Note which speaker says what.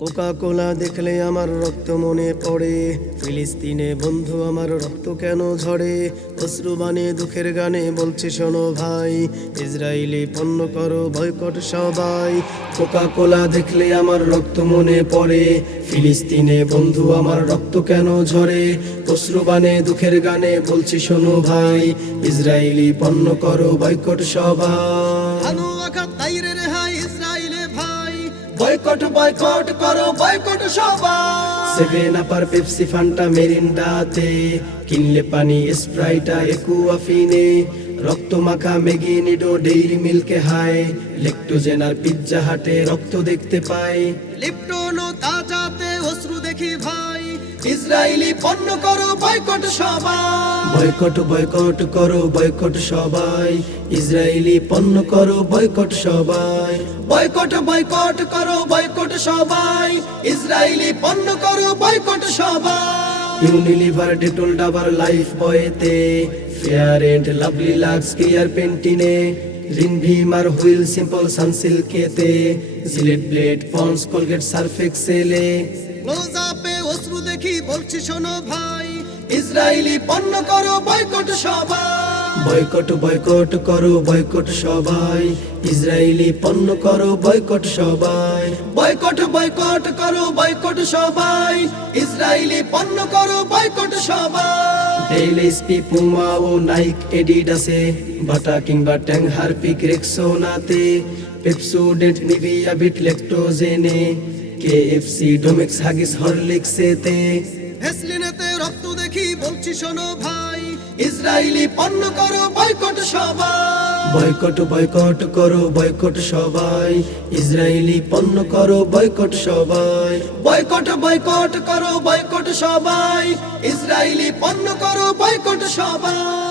Speaker 1: Coca কোলা দেখলে আমার রক্ত মনে পড়ে, ফিলিস্তিনে বন্ধু আমার রক্ত কেন ঝরে। অশ্রুবাণে দুঃখের গানে বলছে শোনো ভাই, ইসরায়েলি পণ্য করো বয়কট সবাই। কোকা কোলা দেখলে আমার রক্ত মনে পড়ে, ফিলিস্তিনে বন্ধু আমার রক্ত কেন ঝরে। অশ্রুবাণে দুঃখের গানে বলছি শোনো ভাই, ইসরায়েলি পণ্য করো বয়কট সবাই। বয়কট বয়কট করো বয়কট সবাই। সেভেন আপার পেপসি ফান্টা মেরিন্ডাতে কিনলে পানি স্প্রাইটা একুয়াফিনে, রক্ত মাখা ম্যাগি নিডো ডেইরি মিল্কে হাই, লেকটোজেন আর পিৎজা হাটে রক্ত দেখতে পাই। লিপটন ও তাজাতে অশ্রু দেখি ভাই, ইসরায়েলি পণ্য করো বয়কট সবাই। বয়কট বয়কট করো বয়কট সবাই, ইসরায়েলি পণ্য করো বয়কট সবাই। বয়কট বয়কট করো বয়কট সবাই, ইসরায়েলি পণ্য করো বয়কট সবাই। ইউনিলিভার ডেটল ডাবার লাইফ বয়েতে, Fair and Lovely Lux Clear পেন্টিনে, রিন ভিম আর হুইল সিম্পল সানসিল্কেতে, Gillette blade Ponds Colgate Surf এক্সেলে। ক্লোজ আপে অশ্রু দেখি বলছি শোনো ভাই, ইসরায়েলি পণ্য করো বয়কট সবাই। বয়কট বয়কট করো বয়কট সবাই, ইসরায়েলি পণ্য করো বয়কট সবাই। বয়কট বয়কট করো বয়কট সবাই, ইসরায়েলি পণ্য করো বয়কট সবাই। ডেইলিসপি পুমা ও নাইক এডিডাসে, বাটা কিংবা ট্যাং হারপিক রেক্সোনাতে, পেপসোডেন্ট নিভিয়া বিট ল্যাকটোজেনে, কেএফসি ডোমেক্স হাগিস হরলিক্সেতে, ভ্যাসলিনেতে রক্ত দেখি বলছি শোনো ভাই, ইসরায়েলি পণ্য করো বয়কট সবাই। বয়কট বয়কট করো বয়কট সবাই, ইসরায়েলি পণ্য করো বয়কট সবাই। বয়কট বয়কট করো বয়কট সবাই, ইসরায়েলি পণ্য করো বয়কট সবাই।